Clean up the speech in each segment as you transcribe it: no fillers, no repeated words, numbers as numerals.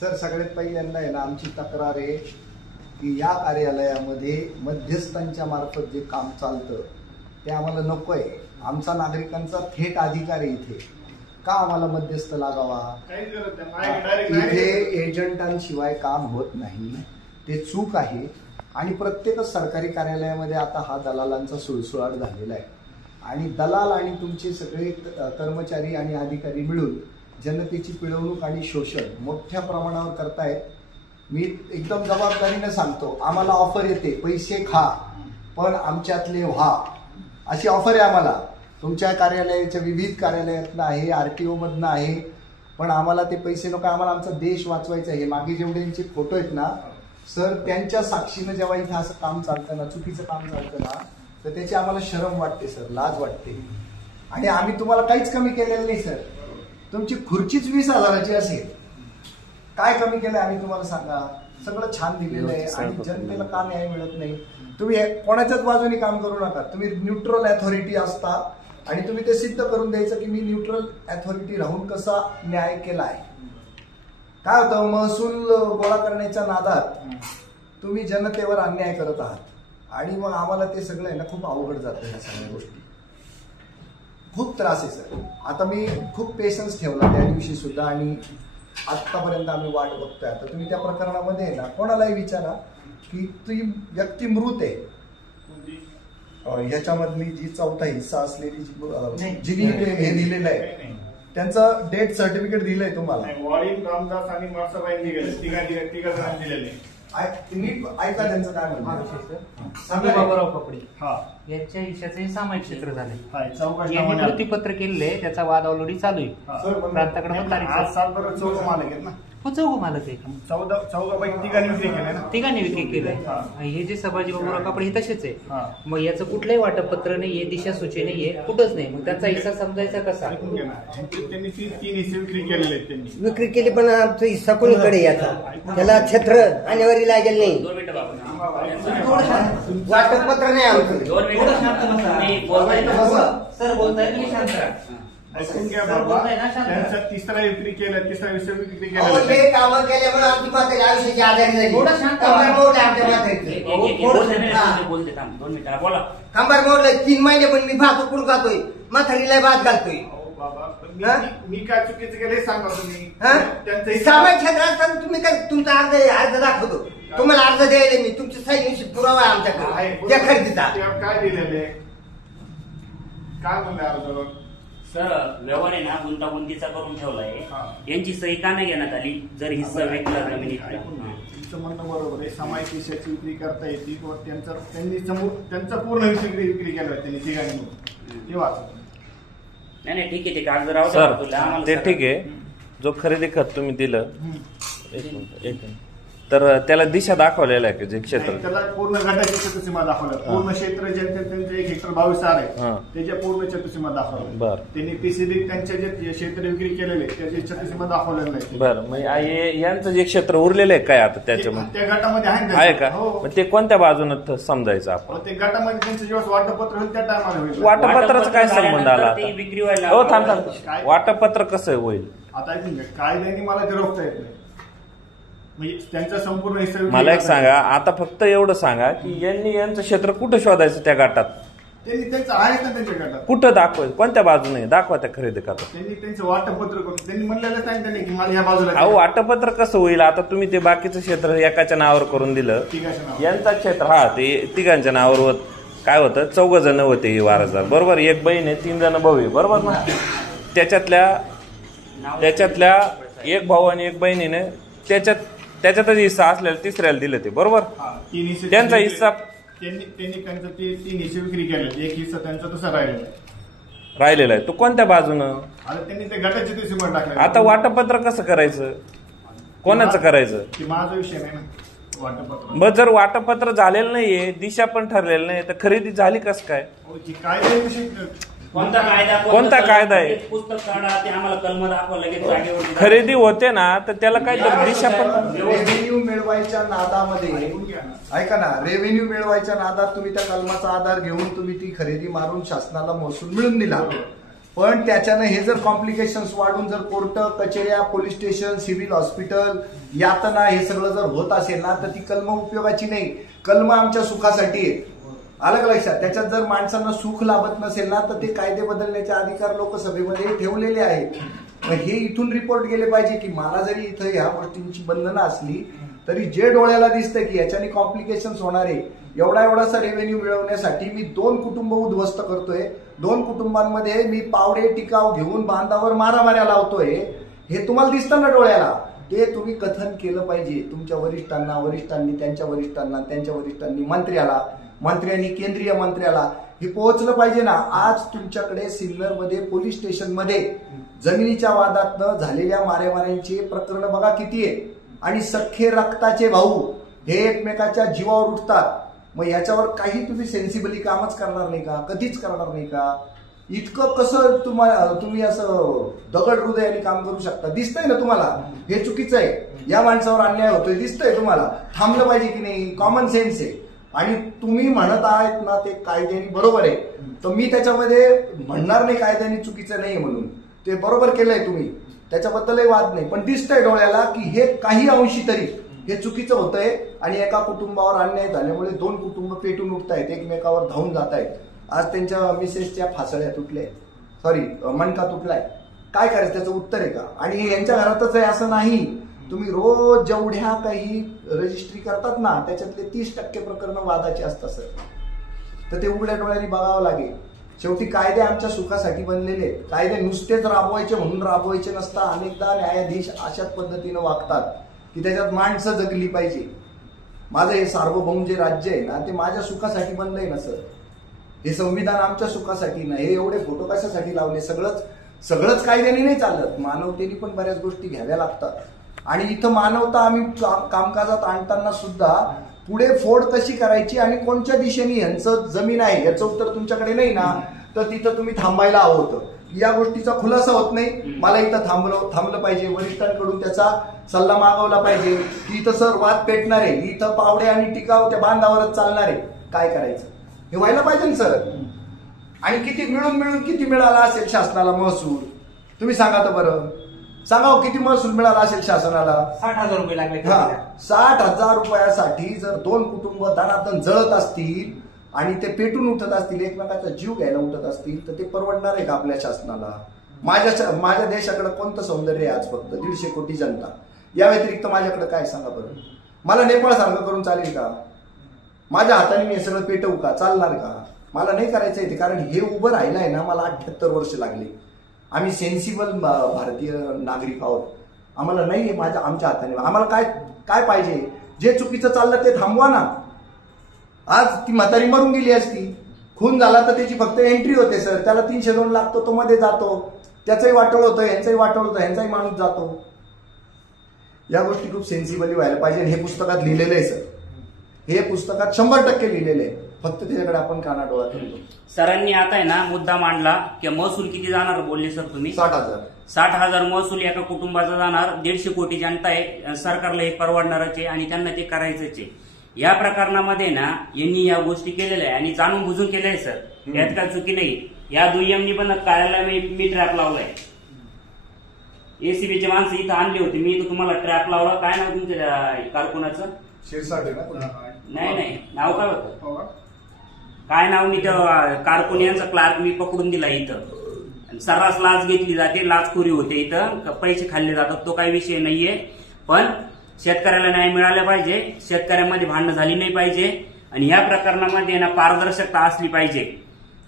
Sir सगळ्यात पहिल्यांदा आहे ना आमची तक्रार आहे की या कार्यालयामध्ये मध्यस्थांच्या मार्फत जे काम चालतं ते आम्हाला नको आहे. आमचा नागरिकांचा थेट अधिकार आहे इथे. का आम्हाला मध्यस्थ लागावा? इथे एजंटांशिवाय काम होत नाही, ते चूक आहे. आणि प्रत्येकच सरकारी कार्यालयामध्ये आता हा दलालांचा सुळसुळाट झालेला आहे आणि दलाल आणि तुमचे सगळे कर्मचारी आणि अधिकारी मिळून जनतेची पिळवणूक आणि शोषण मोठ्या प्रमाणावर करतायत. मी एकदम जबाबदारीने सांगतो, आम्हाला ऑफर येते पैसे खा पण आमच्यातले व्हा, अशी ऑफर आहे आम्हाला. तुमच्या कार्यालयाच्या विविध कार्यालयातनं आहे, आरटीओ मधनं आहे, पण आम्हाला ते पैसे नको. आम्हाला आमचा देश वाचवायचा आहे. मागे जेवढे यांचे फोटो आहेत ना सर, त्यांच्या साक्षीनं जेव्हा इथं असं काम चालतं ना, चुकीचं काम चालतं ना, तर त्याची आम्हाला शरम वाटते सर, लाज वाटते. आणि आम्ही तुम्हाला काहीच कमी केलेलं नाही सर. तुमची खुर्चीच 20,000ची असेल, काय कमी केलंय आम्ही तुम्हाला सांगा? सगळं छान दिलेलं आहे आणि जनतेला का न्याय मिळत नाही? तुम्ही कोणाच्याच बाजूने काम करू नका. तुम्ही न्यूट्रल अथॉरिटी असता आणि तुम्ही ते सिद्ध करून द्यायचं की मी न्यूट्रल अथॉरिटी राहून कसा न्याय केलाय. काय होतं, महसूल गोळा करण्याच्या नादात तुम्ही जनतेवर अन्याय करत आहात आणि मग आम्हाला ते सगळं आहे ना खूप अवघड जातं. ह्या सगळ्या गोष्टी खूप त्रास आहे सर. आता मी खूप पेशन्स ठेवला त्या दिवशी सुद्धा आणि आतापर्यंत आम्ही वाट बघतोय. आता तुम्ही त्या प्रकरणामध्ये आहे ना कोणालाही विचारा की ती व्यक्ती मृत आहे. ह्याच्यामधली जी चौथा हिस्सा असलेली जिनी हे दिलेलं आहे त्यांचं डेथ सर्टिफिकेट दिलंय तुम्हाला. रामदास आणि मासाबाईंनी तिघा जणांनी दिलेले. नीट ऐका त्यांचं काय म्हणणं. बाबूराव कपडे यांच्या हिश्श्याचं हे सामायिक क्षेत्र झालंय. यांनी प्रतिपत्र केलेले, त्याचा वाद ऑलरेडी चालू आहे. प्रांताकडे पण तारीख 7 मालक आहेत ना. हो, चौघ मालक आहे. 14 तिघांनी विक्री केले ना. तिघांनी विक्री केलंय. हे जे सभाजी बाबूराव कपडे हे तसेच आहे. मग याचं कुठलंही वाटपत्र नाहीये, दिशासूची नाहीये, कुठंच नाही. मग त्यांचा हिस्सा समजायचा कसा? त्यांनी 3 हिस्से विक्री केलेले आहेत. त्यांनी विक्री केली पण आमचा हिस्सा कोणीकडे याचा त्याला क्षेत्र अनिवार्य लागेल नाही. वाटपत्र नाही आमचं. सर बोलताय तुम्ही शांत राहा. ऐकून घ्या बाबा. त्यांचा 3रा विक्री केला, 3रा विषय विक्री केला. हे कामं केले म्हणून आमची म्हातारी आयुष्याची आजारी झाली. कंबर मोडलं आमच्या म्हातारीचं. कंबर मोडलं. 3 महिने पण मी भात उकडून खातोय, म्हातारीला भात घालतोय. मी काय चुकीचं केलं हे सांगा तुम्ही. सामाजिक क्षेत्रात तुम्ही काय तुमचा अर्ज दाखवतो. तुम्हाला अर्ज द्यायला मी तुमची सही पुरावा आहे आमच्याकडे त्या खरेदीचा. काय दिलेले काय म्हणले अर्जावर? सर व्यवहार आहे ना गुंतागुंतीचा करून ठेवलाय. यांची सही का नाही घेण्यात आली जर हिस्सा विकला जमिनीतला? तुमचं म्हणणं बरोबर आहे. सामायिक हिश्श्याची विक्री करता येते. त्यांचा पूर्ण विक्री केला त्यांनी तिघांनी. ते वाचत नाही ठीक आहे. ते कागद राहू सर, ते ठीक आहे. जो खरेदी खत तुम्ही दिलं एक तर त्याला दिशा दाखवलेला आहे जे क्षेत्र, त्याला पूर्ण गटाची चतुसीमा दाखवलं. पूर्ण क्षेत्र जे त्यांचं 1 हेक्टर 22 आहे त्याच्या पूर्ण चतुसीमा दाखवलं. बरं, त्यांनी पीसीबी त्यांच्या जे क्षेत्र विक्री केलेले त्याची चतुसीमा दाखवलेलं नाही. बरं, म्हणजे यांचं जे क्षेत्र उरलेलं आहे काय आता त्याच्यामध्ये त्या गटामध्ये आहे का? ते कोणत्या बाजूनं समजायचं आपण? ते गटामध्ये त्यांचं जेव्हा वाटपत्र होईल त्या टायमाला होईल. वाटपत्राचा काय संबंध आला? विक्री व्हायला हो थांब, वाटपत्र कसं होईल? आता ऐकून घ्या, कायद्याने मला ते रोखता येत नाही. म्हणजे त्यांचा संपूर्ण हिस्सा मला एक सांगा, आता फक्त एवढं सांगा की यांचं क्षेत्र कुठं शोधायचं त्या गटात? त्यांनी त्यांचं आहे ना त्यांच्या गटात. कुठं दाखवायचं? कोणत्या बाजूने दाखवा त्या खरेदी करता? त्यांनी त्यांचं वाटपत्र करून त्यांनी म्हणलेलं सांगितलं की मला ह्या बाजूला. अहो वाटपत्र कसं होईल? आता तुम्ही ते बाकीचं क्षेत्र एकाच्या नावावर करून दिलं, यांचा क्षेत्र ते तिघांच्या नावावर होत. काय होतं, 4 जण होते ही वारसदार, बरोबर? 1 बहीण आहे, 3 जण भाऊ आहे, बरोबर ना? त्याच्यातल्या 1 भाऊ आणि 1 बहिणीने त्याच्यातच हिस्सा असलेला 3ऱ्याला दिलं ते, बरोबर? त्यांचा हिस्सा त्यांनी त्यांचं 3 हिस्से विक्री केले. 1 हिस्सा त्यांचा तसा राहिलेला आहे. तो कोणत्या बाजूनं? आता त्यांनी ते गटाची तहसील टाकले. आता वाटपत्र कसं करायचं? कोणाचं करायचं? माझा विषय नाही ना वाटपत्र. मग जर वाटपत्र झालेलं नाहीये, दिशा पण ठरलेलं नाही, तर खरेदी झाली कसं काय? कोणता कायदा आहे? पुस्तक काढा, ते आम्हाला कलम दाखवा लगेच जागेवर. खरेदी होते ना तर त्याला काय दिशा पण. रेव्हेन्यू मिळवायच्या नादामध्ये ऐका ना, रेव्हेन्यू मिळवायच्या नादात तुम्ही त्या कलमाचा आधार घेऊन तुम्ही ती खरेदी मारून शासनाला महसूल मिळून दिला. पण त्याच्यानं हे जर कॉम्प्लिकेशन्स वाढून जर कोर्ट कचेऱ्या पोलीस स्टेशन सिव्हिल हॉस्पिटल यातना हे सगळं जर होत असेल ना तर ती कलम उपयोगाची नाही. कलम आमच्या सुखासाठी आहे. आलं का लक्षात? त्याच्यात जर माणसांना सुख लाभत नसेल ना तर ते कायदे बदलण्याचे अधिकार लोकसभेमध्ये ठेवलेले आहेत. हे इथून रिपोर्ट गेले पाहिजे की मला जरी इथं ह्या गोष्टींची बंधनं असली तरी जे डोळ्याला दिसतंय की याच्याने कॉम्प्लिकेशन्स होणार आहे, एवढासा रेव्हेन्यू मिळवण्यासाठी मी 2 कुटुंब उद्ध्वस्त करतोय, 2 कुटुंबांमध्ये मी पावडे टिकाव घेऊन बांधावर मारामाऱ्या लावतोय, हे तुम्हाला दिसतं ना डोळ्याला. ते तुम्ही कथन केलं पाहिजे तुमच्या वरिष्ठांनी त्यांच्या वरिष्ठांनी मंत्र्यांनी केंद्रीय मंत्र्याला हे पोहोचलं पाहिजे ना. आज तुमच्याकडे सिन्नरमध्ये पोलीस स्टेशनमध्ये जमिनीच्या वादातनं झालेल्या मारेमाऱ्यांचे प्रकरण बघा किती आहे, आणि सख्खे रक्ताचे भाऊ हे एकमेकाच्या जीवावर उठतात. मग याच्यावर काही तुम्ही सेन्सिबली कामच करणार नाही का? कधीच करणार नाही का? इतकं कसं तुम्ही असं दगड हृदयाने काम करू शकता? दिसतंय ना तुम्हाला हे चुकीचं आहे, या माणसावर अन्याय होतोय, दिसतंय तुम्हाला. थांबलं पाहिजे की नाही? कॉमन सेन्स आहे. आणि तुम्ही म्हणत आहात ना ते कायद्याने बरोबर आहे, तर मी त्याच्यामध्ये म्हणणार नाही कायद्याने चुकीचं नाही म्हणून. ते बरोबर केलंय तुम्ही, त्याच्याबद्दलही वाद नाही. पण दिसतंय डोळ्याला की हे काही अंशी तरी हे चुकीचं होतंय आणि एका कुटुंबावर अन्याय झाल्यामुळे 2 कुटुंब पेटून उठतायत, एकमेकावर धावून जात आहेत. आज त्यांच्या मिसेसच्या फासळ्या तुटल्या, मणका तुटलाय. काय करायचं? त्याचं उत्तर आहे का? आणि हे यांच्या घरातच आहे असं नाही. तुम्ही रोज जेवढ्या काही रजिस्ट्री करतात ना त्याच्यातले 30% प्रकरण वादाचे असतात सर. तर ते उघड्या डोळ्यांनी बघावं लागेल. शेवटी कायदे आमच्या सुखासाठी बनलेले आहेत. कायदे नुसतेच राबवायचे म्हणून राबवायचे नसतात. अनेकदा न्यायाधीश अशाच पद्धतीनं वागतात की त्याच्यात माणसं जगली पाहिजे. माझं हे सार्वभौम जे राज्य आहे ना ते माझ्या सुखासाठी बनलंय ना सर. हे संविधान आमच्या सुखासाठी ना. हे एवढे फोटो कशासाठी लावले? सगळंच कायद्याने नाही चालत, मानवतेने पण बऱ्याच गोष्टी घ्याव्या लागतात. आणि इथं मानवता आम्ही कामकाजात आणताना सुद्धा पुढे फोड कशी करायची आणि कोणत्या दिशेने यांचं जमीन आहे याचं उत्तर तुमच्याकडे नाही ना, तर तिथं तुम्ही थांबायला हवं होतं. या गोष्टीचा खुलासा होत नाही. मला इथं थांबलं पाहिजे, वरिष्ठांकडून त्याचा सल्ला मागवला पाहिजे की इथं सर वाद पेटणार आहे, इथं पावडे आणि टिकाव त्या बांधावरच चालणार आहे, काय करायचं हे व्हायला पाहिजे ना सर. आणि किती मिळून किती मिळाला असेल शासनाला महसूल? तुम्ही सांगा तर बरं. सांगा किती महसूल मिळाला असेल शासनाला? 60,000 रुपये लागले. 60,000 रुपयासाठी जर 2 कुटुंब दणादण जळत असतील आणि ते पेटून उठत असतील, एकमेकाचा जीव घ्यायला उठत असतील, तर ते परवडणार आहे का आपल्या शासनाला? माझ्या देशाकडे कोणतं सौंदर्य आहे आज? फक्त 150 कोटी जनता. या व्यतिरिक्त माझ्याकडे काय सांगा बरं? मला नेपाळ सारखं करून चालेल का? माझ्या हाताने मी हे सगळं पेटवू का? चालणार का? मला नाही करायचं आहे ते. कारण हे उभं राहिलं आहे ना मला 78 वर्ष लागली. आम्ही सेन्सिबल भारतीय नागरिक आहोत. आम्हाला नाही आमच्या हाताने. आम्हाला काय पाहिजे? जे चुकीचं चाललं ते थांबवा ना. आज ती म्हातारी मरून गेली असती, खून झाला तर त्याची फक्त एंट्री होते सर. त्याला 302 लागतो, तो मध्ये जातो, त्याचंही वाटोळ होतं, यांचंही वाटोळ होतं, यांचाही माणूस जातो. या गोष्टी खूप सेन्सिबली व्हायला पाहिजे. हे पुस्तकात लिहिलेलं आहे सर. हे पुस्तकात 100% लिहिलेलं आहे. फक्त त्याच्याकडे आपण कानाडोळा ठेवतो. सरांनी आता आहे ना मुद्दा मांडला की महसूल किती जाणार बोलले सर तुम्ही? 60,000 महसूल एका कुटुंबाचा जाणार. 150 कोटी जनता आहे, सरकारला हे परवडणारच आहे आणि त्यांना ते करायचंच आहे. या प्रकरणामध्ये ना यांनी या गोष्टी केलेल्या आहे आणि जाणून बुजून केल्या आहे सर. यात काय चुकी नाही. या दुय्यमनी पण कार्यालय मी ट्रॅप लावलाय. एसीबीचे माणसं इथं आणली होती, मी इथं तुम्हाला ट्रॅप लावला. काय नाव तुमच्या कारकुनाचं? शिरसाट नाही नाव काय होतं? काय नाव? मी कारकुन यांचा क्लार्क मी पकडून दिला इथं. सर्रास लाच घेतली जाते, लाचखोरी होते इथं, पैसे खाल्ले जातात. तो काही विषय नाहीये. पण शेतकऱ्याला न्याय मिळाला पाहिजे, शेतकऱ्यांमध्ये भांडणं झाली नाही पाहिजे आणि या प्रकरणामध्ये ना पारदर्शकता असली पाहिजे.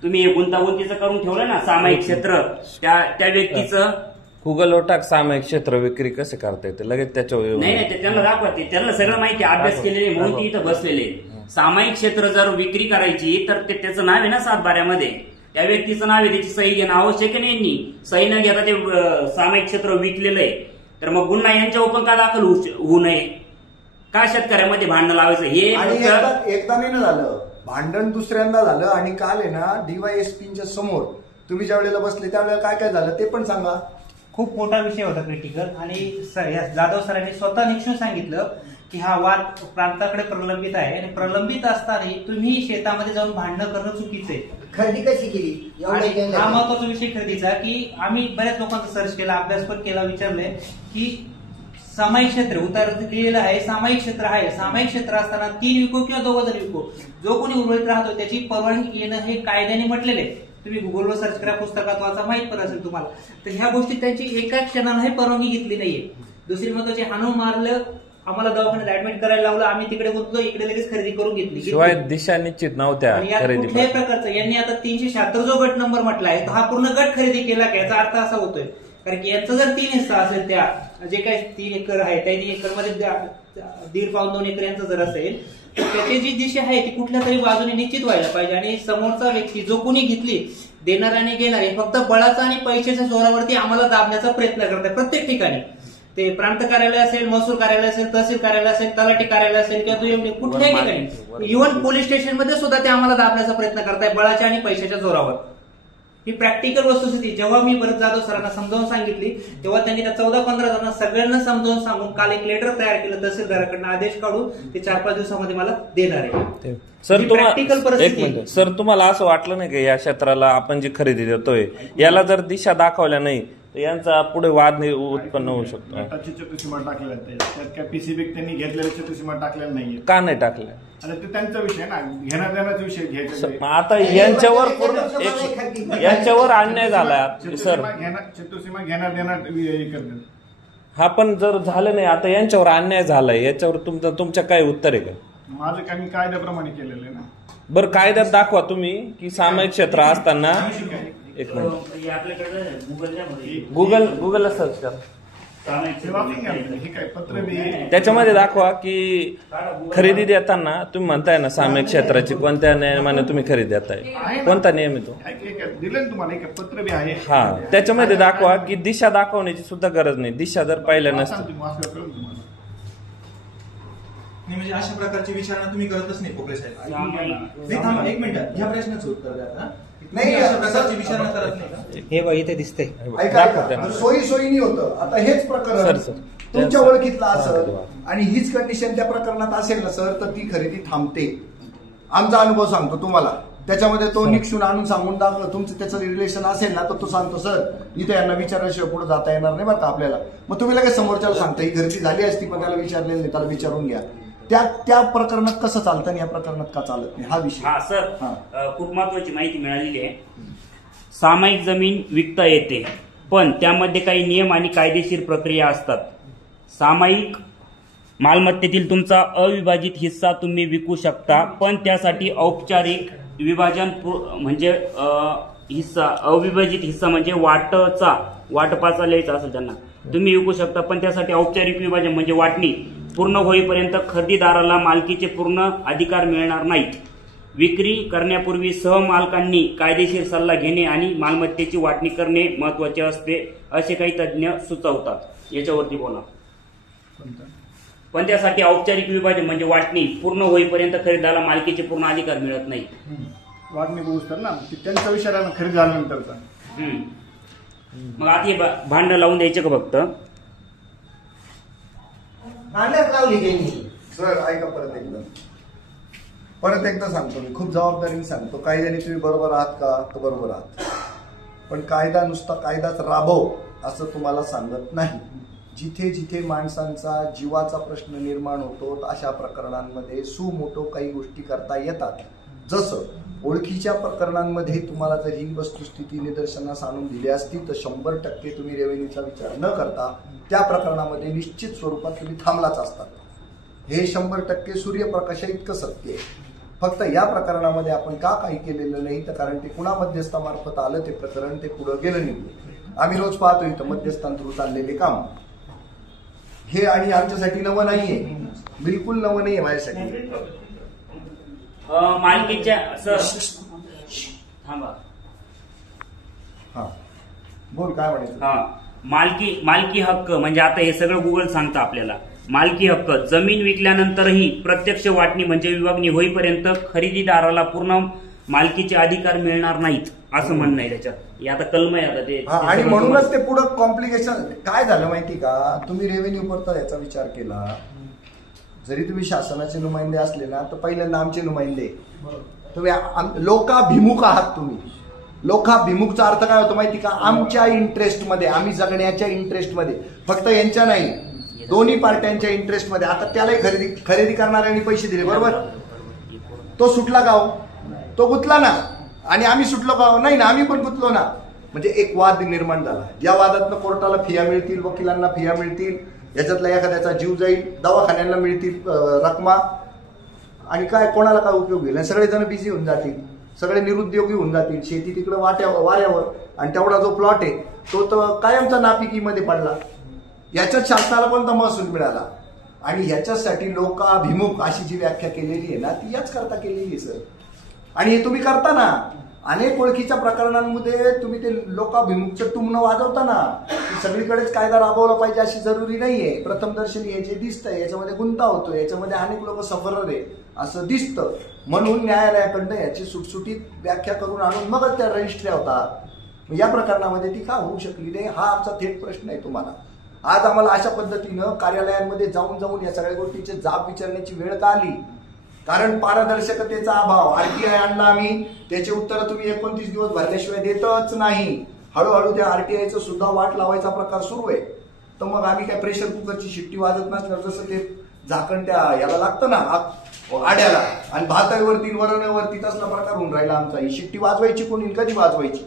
तुम्ही हे गुंतागुंतीचं करून ठेवलं ना सामायिक क्षेत्र, त्या व्यक्तीचं गुगल टाक सामायिक क्षेत्र विक्री कसे करता येते लगेच त्याच्यावर. नाही त्यांना दाखवते, त्यांना सगळं माहिती, अभ्यास केलेले म्हणून ते इथं बसलेले. सामायिक क्षेत्र जर विक्री करायची तर त्याचं नाव आहे ना 7 बाऱ्यामध्ये, त्या व्यक्तीचं नाव आहे, त्याची सही घेणं आवश्यक नाही. यांनी सही न घेता ते सामायिक क्षेत्र विकलेलं आहे, तर मग गुन्हा यांच्यावर पण का दाखल होऊ नये? का शेतकऱ्यामध्ये भांडण लावायचं? हे एकदा नाही ना झालं भांडण, दुसऱ्यांदा झालं. आणि काल आहे ना DYSPच्या समोर तुम्ही ज्या वेळेला बसले त्यावेळेला काय झालं ते पण सांगा. खूप मोठा विषय होता क्रिटिकल. आणि जाधव सरांनी स्वतः निक्षून सांगितलं की हा वाद प्रांताकडे प्रलंबित आहे आणि प्रलंबित असताना तुम्ही शेतामध्ये जाऊन भांडणं करणं चुकीचं आहे. खरेदी कशी केली आणि हा महत्वाचा विषय खरेदीचा की आम्ही बऱ्याच लोकांचा सर्च केला, अभ्यास पण केला, विचारलंय की सामायिक क्षेत्र उतार लिहिलेलं आहे, सामायिक क्षेत्र आहे. सामायिक क्षेत्र असताना 3 विको किंवा 2 जण विको जो कोणी उर्वरित राहतो त्याची परवानगी घेणं हे कायद्याने म्हटलेलं आहे. तुम्ही गुगलवर सर्च करा, पुस्तकात वाचा, माहित पण असेल तुम्हाला. तर ह्या गोष्टी त्यांची एका क्षणाने परवानगी घेतली नाहीये. दुसरी महत्वाची, हाणून मारलं, आम्हाला दवाखान्यात ऍडमिट करायला लावलं, आम्ही तिकडे बोलतो, इकडे लगेच खरेदी करून घेतली. शिवाय दिशा निश्चित नव्हत्या खरेदी. कुठल्याही प्रकारचं यांनी आता 376 जो गट नंबर म्हटलाय तर हा पूर्ण गट खरेदी केला का याचा अर्थ असा होतोय कारण की यांचा जर 3 हिस्सा असेल, त्या जे काही 3 एकर आहे त्या 3 एकर मध्ये 1.5 पाऊण 2 एकर यांचा जर असेल तर त्याची जी दिशा आहे ती कुठल्या तरी बाजूने निश्चित व्हायला पाहिजे. आणि समोरचा व्यक्ती जो कोणी घेतली, देणाऱ्याने घेणारे फक्त बळाचा आणि पैशाच्या जोरावरती आम्हाला दाबण्याचा प्रयत्न करतात प्रत्येक ठिकाणी. ते प्रांत कार्यालय असेल, महसूल कार्यालय असेल, तहसील कार्यालय असेल, तलाठी कार्यालय असेल किंवा कुठल्याही ठिकाणी, इव्हन पोलीस स्टेशन मध्ये सुद्धा ते आम्हाला दाबण्याचा प्रयत्न करताय बळाच्या आणि पैशाच्या जोरावर. ही प्रॅक्टिकल वस्तुस्थिती जेव्हा मी भरत जाधव सरांना समजावून सांगितली तेव्हा त्यांनी त्या 14-15 जणांना सगळ्यांना समजावून सांगून काल एक लेटर तयार केलं, तहसीलदाराकडनं आदेश काढून ते 4-5 दिवसामध्ये मला देणार आहे. सर सर तुम्हाला असं वाटलं नाही की या क्षेत्राला आपण जी खरेदी देतोय याला जर दिशा दाखवल्या नाही तर यांचा पुढे वाद उत्पन्न होऊ शकतो? गटाची चतुसीमा टाकलेल्या त्यात काय पीसीबी त्यांनी घेतलेल्या चतुसीमा टाकलेल्या नाहीये. का नाही टाकल्या? आता ते त्यांचा विषय ना, घेण्या देण्याचा विषय घ्यायचा. आता यांच्यावर अन्याय झाला सर. चतुसीमा घेण्यात देण्यात हा पण जर झालं नाही, आता यांच्यावर अन्याय झालाय, याच्यावर तुमचं काय उत्तर आहे का? माझं काय, मी कायद्याप्रमाणे केलेलं आहे ना. बरं कायद्यात दाखवा तुम्ही की सामायिक क्षेत्र असताना. एक मिनिट, गुगलला सर्च करा, त्याच्यामध्ये दाखवा की खरेदी देताना तुम्ही म्हणताय ना सामायिक क्षेत्राची कोणत्या नियमाने तुम्ही खरेदी देताय, कोणता नियम आहे तो? दिलं तुम्हाला एक पत्र बी आहे. हा, त्याच्यामध्ये दाखवा की दिशा दाखवण्याची सुद्धा गरज नाही. दिशा जर पाहिल्या नसतं म्हणजे अशा प्रकारची विचारणा तुम्ही करतच नाही पोकळे साहेब. एक मिनिट, ह्या प्रश्नाचं उत्तर द्या. नाही, अशा प्रकारची विचारणा करत नाही. हे बघ इथे दिसतंय, सोयीने होतं. आता हेच प्रकरण तुमच्या ओळखीतलं असेल आणि हीच कंडिशन त्या प्रकरणात असेल ना सर, तर ती खरेदी थांबते. आमचा अनुभव सांगतो तुम्हाला, त्याच्यामध्ये तो निक्षून आणून सांगून दाखलं, तुमचं त्याचं रिलेशन असेल ना तर तो सांगतो सर इथे यांना विचारल्याशिवाय पुढे जाता येणार नाही बरं का आपल्याला. मग तुम्ही लगेच समोरच्याला सांगता ही खरेदी झाली असती पण त्याला विचारलेलं नाही, त्याला विचारून घ्या. त्या प्रकरणात कसं चालतं आणि या प्रकरणात का चालत नाही हा विषय. हा सर, खूप महत्वाची माहिती मिळालेली आहे. सामायिक जमीन विकता येते पण त्यामध्ये काही नियम आणि कायदेशीर प्रक्रिया असतात. सामायिक मालमत्तेतील तुमचा अविभाजित हिस्सा तुम्ही विकू शकता पण त्यासाठी औपचारिक विभाजन म्हणजे हिस्सा, अविभाजित हिस्सा म्हणजे वाटपाचा लिहायचा असेल त्यांना, तुम्ही विकू शकता पण त्यासाठी औपचारिक विभाजन म्हणजे वाटणी पूर्ण होईपर्यंत खरेदीदाराला मालकीचे पूर्ण अधिकार मिळणार नाहीत. विक्री करण्यापूर्वी सहमालकांनी कायदेशीर सल्ला घेणे आणि मालमत्तेची वाटणी करणे महत्वाचे असते असे काही तज्ज्ञ सुचवतात. याच्यावरती बोला. पण त्यासाठी औपचारिक विभाजन म्हणजे वाटणी पूर्ण होईपर्यंत खरेदीदाराला मालकीचे पूर्ण अधिकार मिळत नाही. वाटणी पोहोचतात ना त्यांचा विषय आहे ना खरेदी झाल्यानंतरचा. मग आता हे भांडं लावून द्यायचे का फक्त? सर ऐका, परत एकदा सांगतो, मी खूप जबाबदारीने सांगतो, कायद्याने तुम्ही बरोबर आहात का? तर बरोबर आहात. पण कायदा नुसता कायदाच राबव असं तुम्हाला सांगत नाही. जिथे जिथे माणसांचा जीवाचा प्रश्न निर्माण होतो अशा प्रकरणांमध्ये सुमोटो काही गोष्टी करता येतात. जसं ओळखीच्या प्रकरणांमध्ये तुम्हाला जर ही वस्तुस्थिती निदर्शनास आणून दिली असती तर 100% तुम्ही रेव्हेन्यूचा विचार न करता त्या प्रकरणामध्ये निश्चित स्वरूपात तुम्ही थांबलाच असतात. हे 100% सूर्यप्रकाशा इतकं सत्य आहे. फक्त या प्रकरणामध्ये आपण का काही केलेलं नाही तर कारण ते कुणा मध्यस्थामार्फत आलं ते प्रकरण, ते पुढे गेलं नाही. आम्ही रोज पाहतो इथं मध्यस्थांतरू चाललेले काम हे, आणि आमच्यासाठी नवं नाहीये, बिलकुल नवं नाहीये माझ्यासाठी. मालकीच्या सर थांबा, हा बोल काय म्हणायचं. मालकी हक्क म्हणजे आता हे सगळं गुगल सांगतं आपल्याला. मालकी हक्क, जमीन विकल्यानंतरही प्रत्यक्ष वाटणी म्हणजे विभागणी होईपर्यंत खरेदीदाराला पूर्ण मालकीचे अधिकार मिळणार नाहीत असं म्हणणं आहे त्याच्यात. हे आता कलम आहे आता ते. आणि म्हणूनच ते पुढे कॉम्प्लिकेशन काय झालं माहिती का? तुम्ही रेव्हेन्यू करता याचा विचार केला, जरी तुम्ही शासनाचे नुमाइंदे असले ना तर पहिल्यांदा आमचे नुमाइंदे तुम्ही लोकाभिमुख आहात तुम्ही. लोकाभिमुखचा अर्थ काय होतो माहिती का? आमच्या इंटरेस्टमध्ये, आम्ही जगण्याच्या इंटरेस्टमध्ये, फक्त यांच्या नाही, दोन्ही पार्ट्यांच्या इंटरेस्टमध्ये. आता त्यालाही खरेदी करणाऱ्यांनी पैसे दिले, बरोबर? तो सुटला का हो? तो गुंतला ना. आणि आम्ही सुटलो का? नाही ना, आम्ही पण गुंतलो ना. म्हणजे एक वाद निर्माण झाला. या वादातनं कोर्टाला फिया मिळतील, वकिलांना फिया मिळतील, याच्यातला एखाद्याचा जीव जाईल, दवाखान्यांना मिळतील रकमा, आणि काय कोणाला काय उपयोग होईल? सगळेजण बिझी होऊन जातील, सगळे निरुद्योगी होऊन जातील, शेती तिकडे वाऱ्यावर, आणि तेवढा जो प्लॉट आहे तो तर कायमचा नापिकीमध्ये पडला. याच्यात शासनाला कोणता महसूल मिळाला? आणि ह्याच्यासाठी लोकाभिमुख अशी जी व्याख्या केलेली आहे ना, ती याच करता केलेली आहे सर. आणि हे तुम्ही करता ना, अनेक ओळखीच्या प्रकरणांमध्ये तुम्ही ते लोकाभिमुखचं टुमणं वाजवता ना. सगळीकडेच कायदा राबवला पाहिजे अशी जरुरी नाहीये. प्रथमदर्शनी हे जे दिसतंय याच्यामध्ये गुंता होतोय, याच्यामध्ये अनेक लोक सफरर आहे असं दिसतं, म्हणून न्यायालयाकडनं याची सुटसुटीत व्याख्या करून आणून मगच त्या रजिस्ट्री होतात. या प्रकरणामध्ये ती का होऊ शकली नाही, हा आमचा थेट प्रश्न आहे तुम्हाला. आज आम्हाला अशा पद्धतीनं कार्यालयांमध्ये जाऊन या सगळ्या गोष्टीचे जाब विचारण्याची वेळ का आली? कारण पारदर्शकतेचा अभाव. आरटीआय आणला आम्ही, त्याचे उत्तर तुम्ही 29 दिवस भरल्याशिवाय देतच नाही. हळूहळू त्या आरटीआयचं सुद्धा वाट लावायचा प्रकार सुरू आहे. तर मग आम्ही काय प्रेशर कुकरची शिट्टी वाजत नसणार, जसं ते झाकण त्या याला लागतं ना आड्याला, आणि भातावरती वरणवरती तसला प्रकार होऊन राहिला आमचा. ही शिट्टी वाजवायची कोणी, कधी वाजवायची?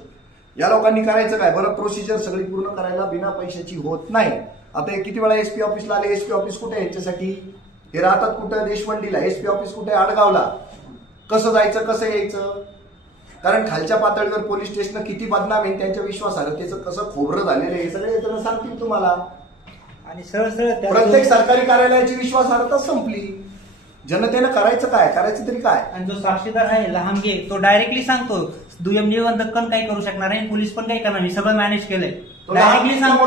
या लोकांनी करायचं काय? बरं, प्रोसिजर सगळी पूर्ण करायला बिना पैशाची होत नाही. आता हे किती वेळा एसपी ऑफिसला आले. एसपी ऑफिस कुठे आहे यांच्यासाठी? हे राहतात कुठं? देशवंडीला. एसपी ऑफिस कुठे? आडगावला. कसं जायचं, कसं यायचं? कारण खालच्या पातळीवर पोलीस स्टेशन किती बदनाम आहे, त्यांच्या विश्वासार्हतेचं कसं खोबरं झालेलं आहे, हे सगळे जण सांगतील तुम्हाला. आणि सरळ प्रत्येक सरकारी कार्यालयाची विश्वासार्हता संपली. जनतेनं करायचं काय? करायचं तरी काय? आणि जो साक्षीदार आहे लहानगे, तो डायरेक्टली सांगतो दुय्यम निबंधक काही करू शकणार नाही, पोलीस पण काही करणार नाही, सगळं मॅनेज केलंय. डायरेक्टली सांगतो.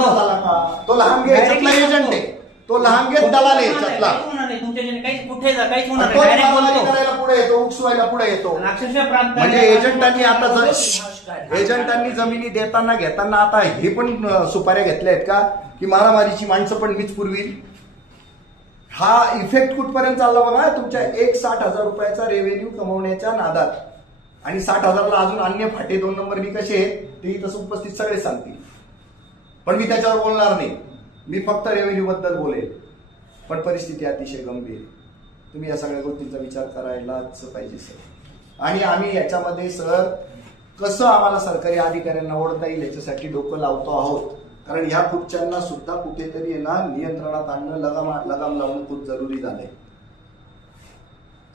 तो लहानगे एजंट आहे, तो लहानगे दलाल आहे याच्यातला. तुमच्या काही कुठे जा, काहीच होणार नाही. डायरेक्ट बोलतो. करायला पुढे येतो, उकसवायला पुढे येतो. अक्षरशः प्रांत म्हणजे एजंटांनी आता एजंटांनी जमिनी देताना घेताना आता हे पण सुपाऱ्या घेतल्या आहेत का की मारामारीची माणसं पण मीच पुरवी? हा इफेक्ट कुठपर्यंत चालला बघा तुमच्या 60,000 रुपयाचा रेव्हेन्यू कमवण्याच्या नादात. आणि 60,000ला अजून अन्य फाटे 2 नंबरनी कसे आहेत ते तसं उपस्थित सगळे सांगतील, पण मी त्याच्यावर बोलणार नाही. मी फक्त रेव्हेन्यू बद्दल बोलेल. पण परिस्थिती अतिशय गंभीर. तुम्ही या सगळ्या गोष्टींचा विचार करायलाच पाहिजे सर. आणि आम्ही याच्यामध्ये सर कसं आम्हाला सरकारी अधिकाऱ्यांना ओढता येईल याच्यासाठी डोकं लावतो आहोत. कारण ह्या खुर्च्यांना सुद्धा कुठेतरी नियंत्रणात आणणं, लगाम लावणं खूप जरुरी झालंय.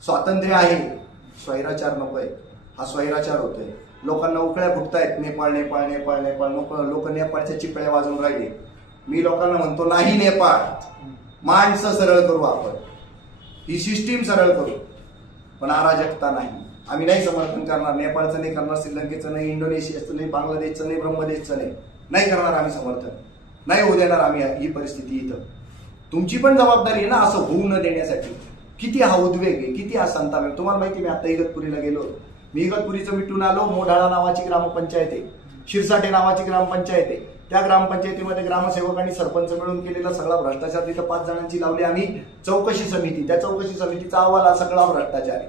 स्वातंत्र्य आहे, स्वैराचार नकोय. हा स्वैराचार होतोय. लोकांना उकळ्या फुटतायत. नेपाळ नेपाळ नेपाळ नेपाळ. लोक नेपाळच्या चिपळ्या वाजवून राहिले. मी लोकांना म्हणतो नाही नेपाळ, माणसं सरळ करू आपण, ही सिस्टीम सरळ करू, पण अराजकता नाही. आम्ही नाही समर्थन करणार. नेपाळचं नाही करणार, श्रीलंकेचं नाही, इंडोनेशियाचं नाही, बांगलादेशचं नाही, ब्रह्मदेशचं नाही करणार आम्ही समर्थन. नाही होऊ देणार आम्ही ही परिस्थिती इथं. तुमची पण जबाबदारी आहे ना असं होऊ न देण्यासाठी. किती हा उद्वेग आहे, किती हा संताप आहे. तुम्हाला माहिती, मी आता इगतपुरीला गेलो. मी इगतपुरीचं मिटून आलो. मोढाळा नावाची ग्रामपंचायत आहे, शिरसाटे नावाची ग्रामपंचायत आहे. त्या ग्रामपंचायतीमध्ये ग्रामसेवक आणि सरपंच मिळून केलेला सगळा भ्रष्टाचार तिथं 5 जणांची लावली आम्ही चौकशी समिती. त्या चौकशी समितीचा अहवाल हा सगळा भ्रष्टाचार आहे.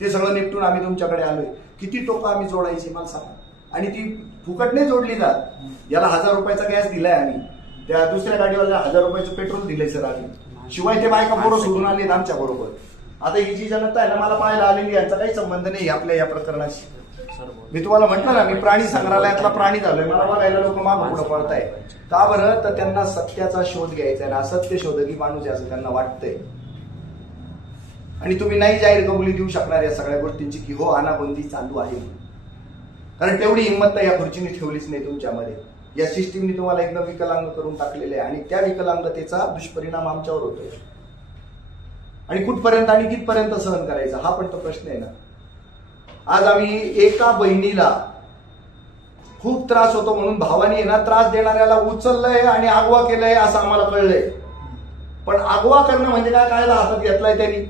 ते सगळं निपटून आम्ही तुमच्याकडे आलोय. किती टोकं आम्ही जोडायची मला सांगा. आणि ती फुकट नाही जोडली जात. याला 1000 रुपयाचा गॅस दिलाय आम्ही, त्या दुसऱ्या गाडीवाला 1000 रुपयाचं पेट्रोल दिलंय सर आम्ही. शिवाय ते बायका पोरं सोडून आलेत आमच्या बरोबर. आता ही जी जनता आहे ना मला पाहायला आलेली, यांचा काही संबंध नाही आपल्या या प्रकरणाशी. मी तुम्हाला म्हटलं ना, मी प्राणी संग्रहालयातला प्राणी झालोय. मला बघायला लोक मागं पुढं पडताय. का बरं? तर त्यांना सत्याचा शोध घ्यायचा आहे. असत्य शोधकी माणूस आहे असं त्यांना वाटतंय. आणि तुम्ही नाही जाहीर कबुली देऊ शकणार या सगळ्या गोष्टींची की हो अनाबंदी चालू आहे. कारण तेवढी हिंमत तर या खुर्चीने ठेवलीच नाही तुमच्यामध्ये. या सिस्टीमने तुम्हाला एकदम विकलांग करून टाकलेले आहे. आणि त्या विकलांगतेचा दुष्परिणाम आमच्यावर होतोय. आणि कुठपर्यंत आणि कितपर्यंत सहन करायचा हा पण तो प्रश्न आहे ना. आज आम्ही एका बहिणीला खूप त्रास होतो म्हणून भावाने ना त्रास देणाऱ्याला उचललंय आणि आगवा केलंय असं आम्हाला कळलंय. पण आगवा करणं म्हणजे काय कायदा हातात घेतलाय त्यांनी.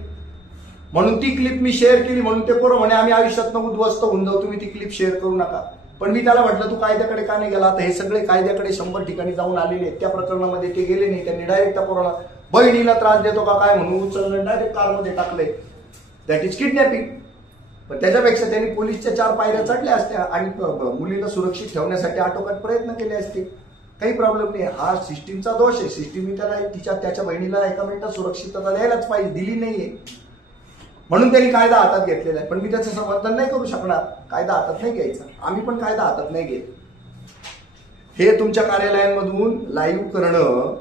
म्हणून ती क्लिप मी शेअर केली. म्हणून ते पोरं म्हणे आम्ही आयुष्यात उद्ध्वस्त होऊन जाऊ, तुम्ही ती क्लिप शेअर करू नका. पण मी त्याला म्हटलं तू कायद्याकडे का नाही गेला? आता हे सगळे कायद्याकडे 100 ठिकाणी जाऊन आलेले आहेत. त्या प्रकरणामध्ये ते गेले नाही. त्यांनी डायरेक्ट त्या पोराला बहिणीला त्रास देतो का काय म्हणून उचललं, डायरेक्ट कारमध्ये टाकलंय. That is kidnapping. पण त्याच्यापेक्षा त्यांनी पोलीसच्या 4 पायऱ्या चढल्या असत्या आणि मुलीला सुरक्षित ठेवण्यासाठी आटोकाट प्रयत्न केले असते. काही प्रॉब्लेम नाही. हा सिस्टीमचा दोष आहे. सिस्टीमने त्याला त्याच्या बहिणीला एका मिनिटात सुरक्षितता द्यायलाच पाहिजे, दिली नाहीये म्हणून त्यांनी कायदा हातात घेतलेला आहे. पण मी त्याचं समर्थन नाही करू शकणार. कायदा हातात नाही घ्यायचा. आम्ही पण कायदा हातात नाही घेत. हे तुमच्या कार्यालयांमधून लाईव्ह करणं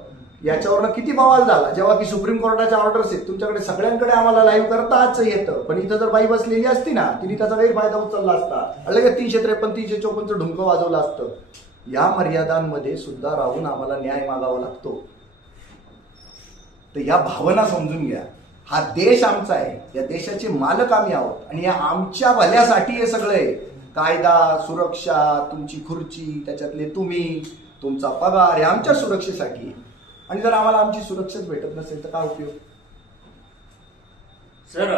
याच्यावरनं किती बवाल झाला. जेव्हा की सुप्रीम कोर्टाच्या ऑर्डर्स आहेत तुमच्याकडे, सगळ्यांकडे आम्हाला लाईव्ह करताच येतं. पण इथं जर बाई बसलेली असती ना, तिने त्याचा गैरफायदा उचलला असता. लगेच 353 354 ढुंक वाजवलं असतं. या मर्यादांमध्ये सुद्धा राहून आम्हाला न्याय मागावा लागतो. तर या भावना समजून घ्या. हा देश आमचा आहे. या देशाचे मालक आम्ही आहोत आणि या आमच्या भल्यासाठी हे सगळं आहे. कायदा, सुरक्षा, तुमची खुर्ची, त्याच्यातले तुम्ही, तुमचा पगार हे आमच्या सुरक्षेसाठी. आणि जर आम्हाला आमची सुरक्षाच भेटत नसेल तर काय उपयोग. सर,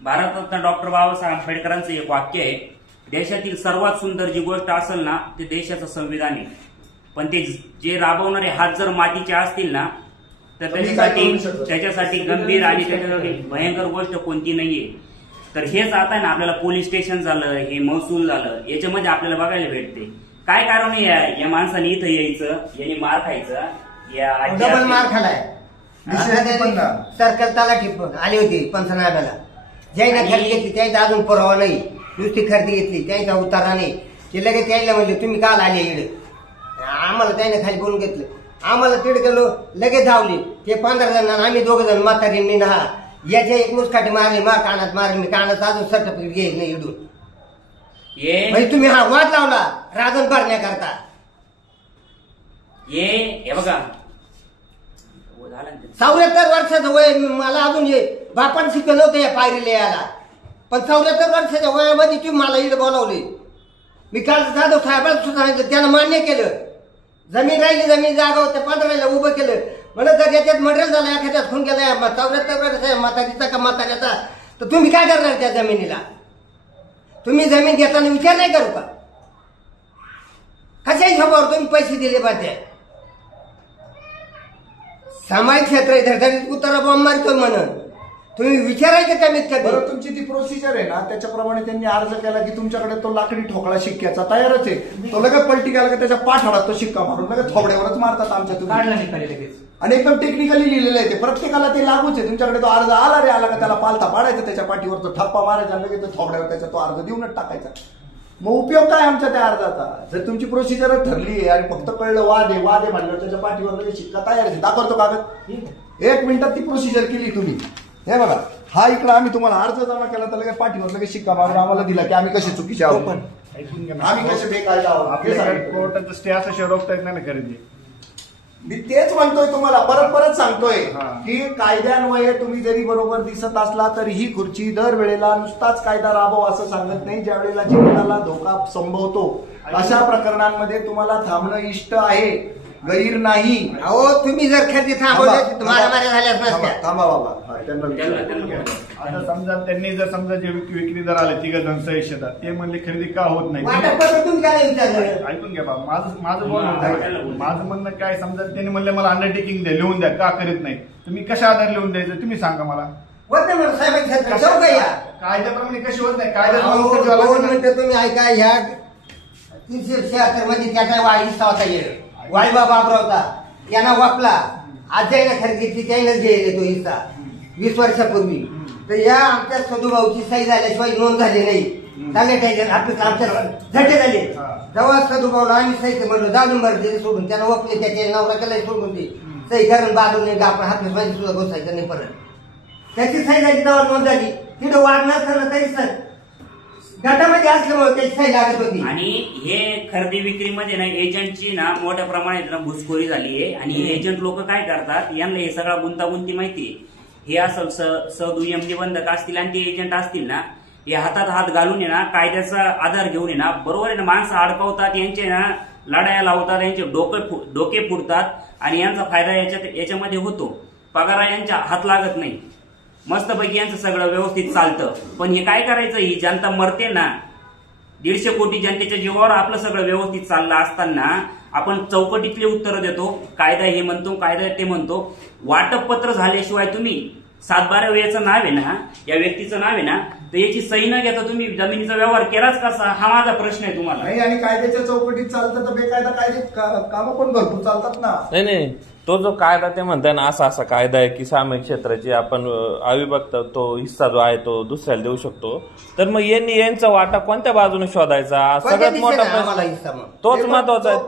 भारतरत्न डॉक्टर बाबासाहेब आंबेडकरांचं एक वाक्य आहे, देशातील सर्वात सुंदर जी गोष्ट असेल ना ते देशाचं संविधान आहे. पण ते जे राबवणारे हात जर मातीचे असतील ना तर त्याच्यासाठी गंभीर आणि त्याच्यासाठी भयंकर गोष्ट कोणती नाहीये. तर हेच आता ना आपल्याला पोलीस स्टेशन झालं, हे महसूल झालं, याच्यामध्ये आपल्याला बघायला भेटते. काय कारण आहे या माणसाने इथं यायचं, याने मार खायचं, डबल मार खालाय. सर्कल तलाठी आली होती पंचनाम्याला, ज्याने खरेदी घेतली त्याचा अजून पुरावा नाही. नुसती खरेदी घेतली त्याचा उतारा नाही. ते लगेच त्याला म्हणले तुम्ही काल आले इकडे. आम्हाला त्याने खाली बोलून घेतलं. आम्हाला तिकडे गेलो, लगेच धावली. ते 15 जण, आम्ही 2 जण म्हातारींनी ना याच्या एक मुसकाठी मारली, कानात मारली. मी कानात अजून सर्टिफिकेट घेईल नाही इडून. म्हणजे तुम्ही हा वाद लावला राजन भरण्याकरता. हे बघा 74 वर्षाचं वय. मला अजून हे बापान शिकवलं नव्हतं या पायरीला यायला. पण 74 वर्षाच्या वयामध्ये तुम्ही मला इकडे बोलावले. मी काल जाधव साहेबांना सुद्धा त्यानं मान्य केलं. जमीन राहिली, जमीन जागा होत्या 15ला उभं केलं. म्हणत जर याच्यात मटेरियल झालं, एखाद्यात खून केला 74 वर्षाच्या म्हातारीचा का म्हाताऱ्याचा, तर तुम्ही काय करणार त्या जमिनीला. तुम्ही जमीन घेताना विचार नाही करू का. कशा हिशोबावर तुम्ही पैसे दिले पाहिजे. सामायिक क्षेत्र धडधडीत उतारा बॉम्ब मारतोय म्हणून तुम्ही विचारायचं कमीत कमी. बरं, तुमची ती प्रोसिजर आहे ना त्याच्याप्रमाणे त्यांनी अर्ज केला की तुमच्याकडे तो लाकडी ठोकळा शिक्क्याचा तयारच आहे. तो लगेच पलटी केला की त्याच्या पाठोड्यात तो शिक्का मारून लगेच थोबड्यावरच मारतात आमच्या तुम्ही. आणि एकदम टेक्निकली लिहिलेलं आहे ते. प्रत्येकाला ते लागूच आहे. तुमच्याकडे तो अर्ज आला रे आला का त्याला पालथा पाडायचा, त्याच्या पाठीवर तो ठप्पा मारायचा, लगेच तो थोबड्यावर त्याचा तो अर्ज देऊनच टाकायचा. मग उपयोग काय आमच्या त्या अर्जाचा. जर तुमची प्रोसिजर ठरली आहे आणि फक्त कळलं वाद आहे म्हणल्यावर त्याच्या पाठीवर लगेच शिक्का तयार आहे. दाखवतो कागद 1 मिनिटात ती प्रोसिजर केली तुम्ही. हे बघा, हा इकडे आम्ही तुम्हाला अर्ज जमा केला तर लगेच पाठीवर लगेच शिक्का मारून आम्हाला दिला की आम्ही कसे चुकीचे आहोत, आम्ही कसे बेकायदा आहोत. आपल्याकडे कोर्टाचं स्टे असं रोखता येत नाही खरेदी. मी तेच म्हणतोय तुम्हाला, परत सांगतोय की कायद्यान्वये तुम्ही जरी बरोबर दिसत असला तरी ही खुर्ची दरवेळेला नुसताच कायदा राबव असं सांगत नाही. ज्या वेळेला जीवनाला धोका संभवतो अशा प्रकरणांमध्ये तुम्हाला थांबणं इष्ट आहे, गैर नाही. अहो तुम्ही जर खरेदी थांबवली तुम्हाला माऱ्या झाल्यास नसत्या. थांबा बाबा. आता समजा त्यांनी जर समजा जे विक्री जर आले 3 जण सहिष्यता, ते म्हणले खरेदी का होत नाही. तुम्ही काय विचारलं. ऐकून घ्या बाबा, माझं म्हणणं काय, समजा त्यांनी म्हणले मला अंडरटेकिंग द्या, लिहून द्या, का करीत नाही. तुम्ही कशा आधार लिहून द्यायचं तुम्ही सांगा मला. कायद्याप्रमाणे कशी होत नाही. कायद्या तुम्ही ऐका. ह्या 376 मध्ये त्याचा वाढीचा होता वाळीबा बाबरा होता, यांना वापला. आज ज्यानं खरेदी केली त्यानंच गेले तो हिस्सा 20 वर्षापूर्वी. तर या आमच्या सदुभाऊची सही झाल्याशिवाय नोंद झाली नाही. सॅनिटायझर आपलं आमच्या झटे झाले. जेव्हा सदुभाऊला आम्ही सही म्हणलो 10 नंबर दिले सोडून, त्यानं वापले, त्याच्या नवरा केला सोडून ते सही करून बाजून आपण हात माझी सुद्धा बसायचं नाही परत. त्याची सही झाली तेव्हा नोंद झाली. तिथं वाढणार झालं तरी सर गटामध्ये असल्यामुळे त्याची सही लागत होती. आणि हे खरेदी विक्रीमध्ये ना एजंटची ना मोठ्या प्रमाणात घुसखोरी झाली आहे. आणि एजंट लोक काय करतात, यांना हे सगळा गुंतागुंती माहिती आहे. हे असं सदुयम निबंधक असतील आणि ते एजंट असतील ना, हे हातात हात घालून ना कायद्याचा आधार घेऊन ना बरोबर आहे ना माणसं अडकवतात, यांचे ना लढाया लावतात, यांचे डोके फुटतात आणि यांचा फायदा याच्यामध्ये होतो. पगारा यांच्या हात लागत नाही. मस्तपैकी यांचं सगळं व्यवस्थित चालतं. पण हे काय करायचं, ही जनता मरते ना. 150 कोटी जनतेच्या जीवावर आपलं सगळं व्यवस्थित चाललं असताना आपण चौकटीतले उत्तर देतो. कायदा हे म्हणतो, कायदा ते म्हणतो. वाटप पत्र झाल्याशिवाय तुम्ही 7-12 याचं नाव आहे ना, या व्यक्तीचं नाव आहे ना, तर याची सही न घेता तुम्ही जमिनीचा व्यवहार केलाच कसा, हा माझा प्रश्न आहे तुम्हाला. नाही, आणि कायद्याच्या चौकटीत चालतं तर बेकायदा कायदे कामं पण भरपूर चालतात ना. नाही, तो जो कायदा ते म्हणताय ना, असा कायदा आहे की सामायिक क्षेत्राची आपण अविभक्त तो हिस्सा जो आहे तो दुसऱ्याला देऊ शकतो, तर मग यांचा वाटा कोणत्या बाजूने शोधायचा सगळ्यात मोठा प्रश्न तोच महत्वाचा आहे.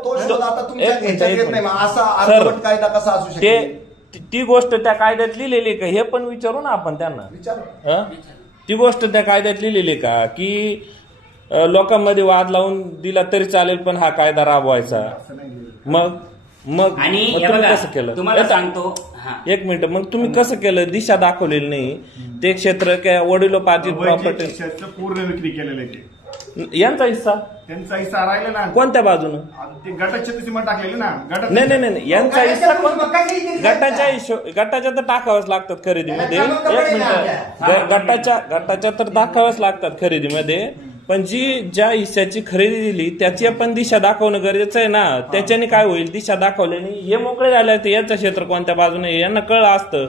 ती गोष्ट त्या कायद्यात लिहिलेली का हे पण विचारू ना आपण त्यांना. ती गोष्ट त्या कायद्यात लिहिलेली का की लोकांमध्ये वाद लावून दिला तरी चालेल पण हा कायदा राबवायचा. मग आणि तुम्ही कसं केलं तुम्हाला सांगतो, एक मिनिट, मग तुम्ही कसं केलं? दिशा दाखवलेली नाही. ते क्षेत्र काय वडिलोपार्जित प्रॉपर्टी पूर्ण विक्री केलेलं आहे. यांचा हिस्सा त्यांचा हिस्सा राहिला ना कोणत्या बाजूनं? ते गटाचे सीमा टाकलेले ना. नाही, यांचा हिस्सा गटाच्या तर टाकावंच लागतात खरेदीमध्ये. एक मिनिट, गटाच्या तर टाकाव्याच लागतात खरेदीमध्ये, पण ज्या हिस्साची खरेदी दिली त्याची आपण दिशा दाखवणं गरजेचं आहे ना. त्याच्याने काय होईल? दिशा दाखवल्याने हे मोकळे झाले ते याचं क्षेत्र कोणत्या बाजूने यांना कळलं असतं.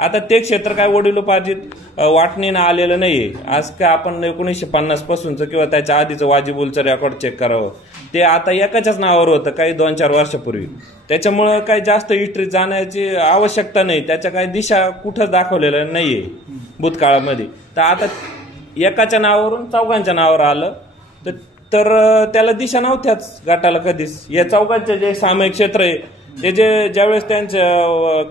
आता ते क्षेत्र काय वडिलोपार्जित वाटणीनं आलेलं नाहीये. आज काय आपण 1950 पासूनचं किंवा त्याच्या आधीचं वाजिबुलचं रेकॉर्ड चेक करावं, ते आता एकाच्याच नावावर होतं काही 2-4 वर्षापूर्वी. त्याच्यामुळं काही जास्त हिस्ट्रीत जाण्याची आवश्यकता नाही. त्याच्या काही दिशा कुठं दाखवलेल्या नाहीये भूतकाळामध्ये. तर आता एकाच्या नावावरून चौघांच्या नावावर आलं तर त्याला दिशा नव्हत्याच गटाला कधीच. या चौघांचे जे सामायिक क्षेत्र आहे ते ज्यावेळेस त्यांच्या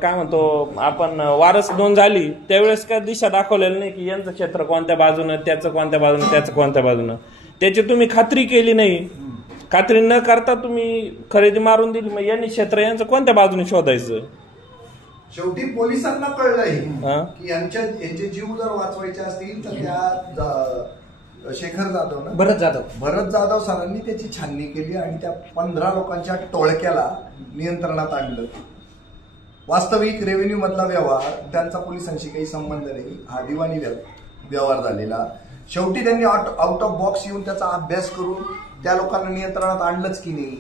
काय म्हणतो आपण वारस नोंद झाली त्यावेळेस काय दिशा दाखवलेली नाही की यांचं क्षेत्र कोणत्या बाजूनं, त्याचं कोणत्या बाजूनं, त्याचं कोणत्या बाजूनं. त्याची तुम्ही खात्री केली नाही. खात्री न करता तुम्ही खरेदी मारून दिली. मग यांनी क्षेत्र यांचं कोणत्या बाजूने शोधायचं? शेवटी पोलिसांना कळलंय की यांचे जीव जर वाचवायचे असतील तर त्या शेखर जाधव ना भरत जाधव सरांनी त्याची छाननी केली आणि त्या 15 लोकांच्या टोळक्याला नियंत्रणात आणलं. वास्तविक रेव्हेन्यू मधला व्यवहार त्यांचा पोलिसांशी काही संबंध नाही, हा दिवाणी व्यवहार झालेला. शेवटी त्यांनी आउट ऑफ बॉक्स येऊन त्याचा अभ्यास करून त्या लोकांना नियंत्रणात आणलंच की नाही.